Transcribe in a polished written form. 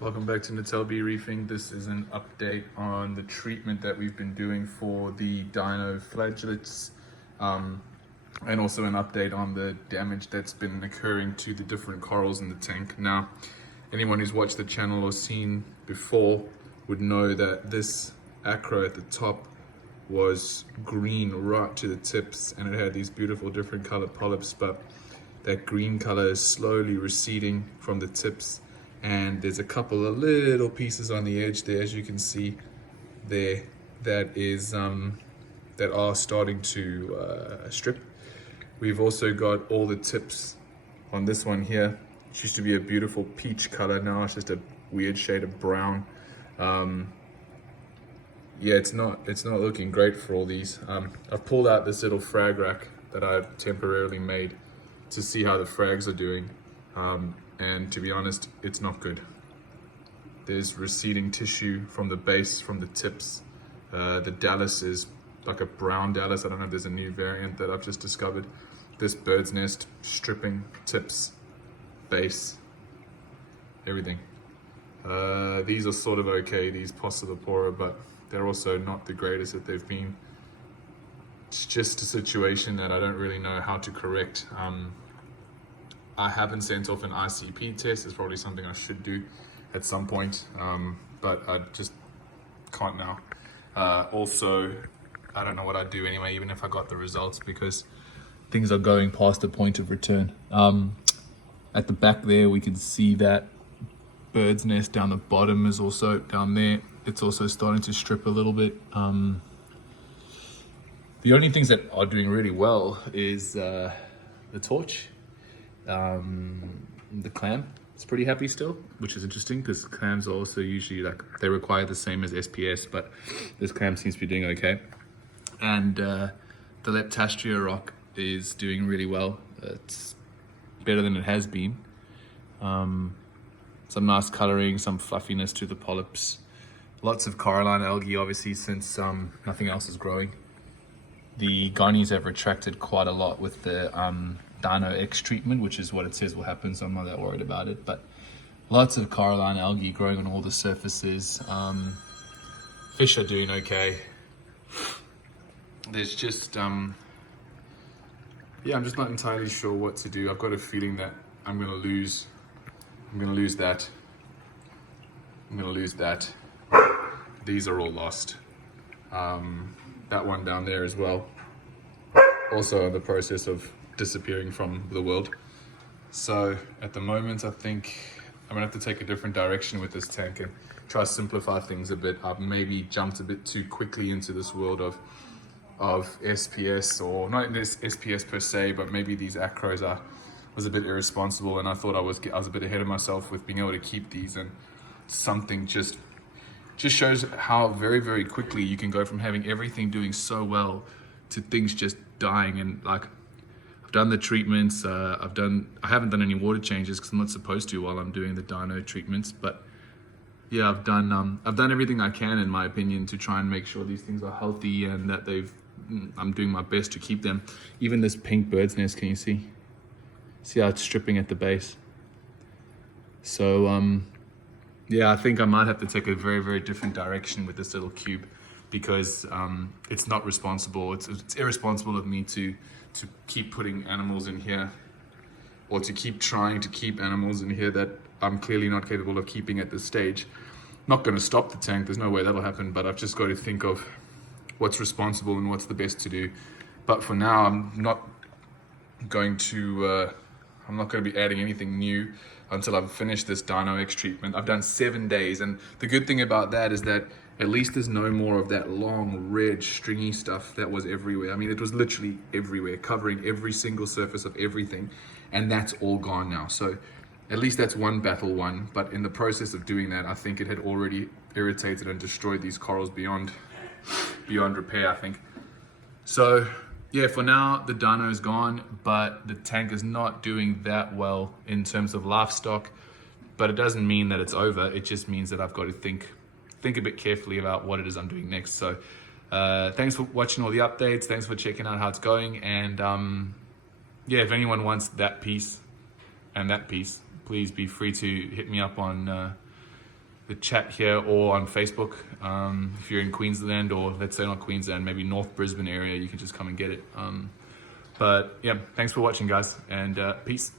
Welcome back to Natelby Reefing. This is an update on the treatment that we've been doing for the dino flagellates, and also an update on the damage that's been occurring to the different corals in the tank. Now, anyone who's watched the channel or seen before would know that this acro at the top was green right to the tips, and it had these beautiful different colored polyps, but that green color is slowly receding from the tips, and there's a couple of little pieces on the edge there, as you can see there, that are starting to strip. We've also got all the tips on this one here. It used to be a beautiful peach color, now it's just a weird shade of brown. Yeah, it's not looking great for all these. I've pulled out this little frag rack that I temporarily made to see how the frags are doing, and to be honest, it's not good. There's receding tissue from the base, from the tips. The Dallas is like a brown Dallas. I don't know if there's a new variant that I've just discovered. This bird's nest, stripping, tips, base, everything. These are sort of okay, these Possilopora, but they're also not the greatest that they've been. It's just a situation that I don't really know how to correct. I haven't sent off an ICP test. It's probably something I should do at some point, but I just can't now. Also, I don't know what I'd do anyway, even if I got the results, because things are going past the point of return. At the back there, we can see that bird's nest down the bottom is also down there. It's also starting to strip a little bit. The only things that are doing really well is the torch, the clam. It's pretty happy still, which is interesting because clams are also usually they require the same as SPS, but this clam seems to be doing okay. And the Leptastria rock is doing really well. It's better than it has been. Some nice coloring, some fluffiness to the polyps. Lots of coralline algae, obviously, since nothing else is growing. The gonies have retracted quite a lot with the Dino X treatment, which is what it says will happen, so I'm not that worried about it. But lots of coralline algae growing on all the surfaces. Fish are doing okay. There's just, yeah, I'm just not entirely sure what to do. I've got a feeling that I'm gonna lose that. I'm gonna lose that. These are all lost. That one down there as well. Also in the process of disappearing from the world. So at the moment, I think I'm gonna have to take a different direction with this tank and try to simplify things a bit. I've maybe jumped a bit too quickly into this world of SPS, or not this SPS per se, but maybe these acros was a bit irresponsible, and I thought I was a bit ahead of myself with being able to keep these, and something just shows how very, very quickly you can go from having everything doing so well to things just dying. And like, I've done the treatments, I haven't done any water changes because I'm not supposed to while I'm doing the dino treatments, but yeah, I've done everything I can, in my opinion, to try and make sure these things are healthy and that I'm doing my best to keep them. Even this pink bird's nest, can you see? See how it's stripping at the base? So, yeah, I think I might have to take a very, very different direction with this little cube, because it's not responsible. It's irresponsible of me to keep putting animals in here, or to keep trying to keep animals in here that I'm clearly not capable of keeping at this stage. Not going to stop the tank, there's no way that'll happen, but I've just got to think of what's responsible and what's the best to do. But for now, I'm not going to be adding anything new until I've finished this Dino X treatment. I've done 7 days, and the good thing about that is that at least there's no more of that long, red, stringy stuff that was everywhere. I mean, it was literally everywhere, covering every single surface of everything, and that's all gone now. So at least that's one battle won, but in the process of doing that, I think it had already irritated and destroyed these corals beyond repair, I think. So yeah, for now, the dino is gone, but the tank is not doing that well in terms of livestock, but it doesn't mean that it's over. It just means that I've got to think a bit carefully about what it is I'm doing next. So thanks for watching all the updates. Thanks for checking out how it's going. And yeah, if anyone wants that piece and that piece, please be free to hit me up on chat here or on Facebook. If you're in Queensland, or let's say not Queensland, maybe North Brisbane area, you can just come and get it. But yeah, thanks for watching, guys, and peace.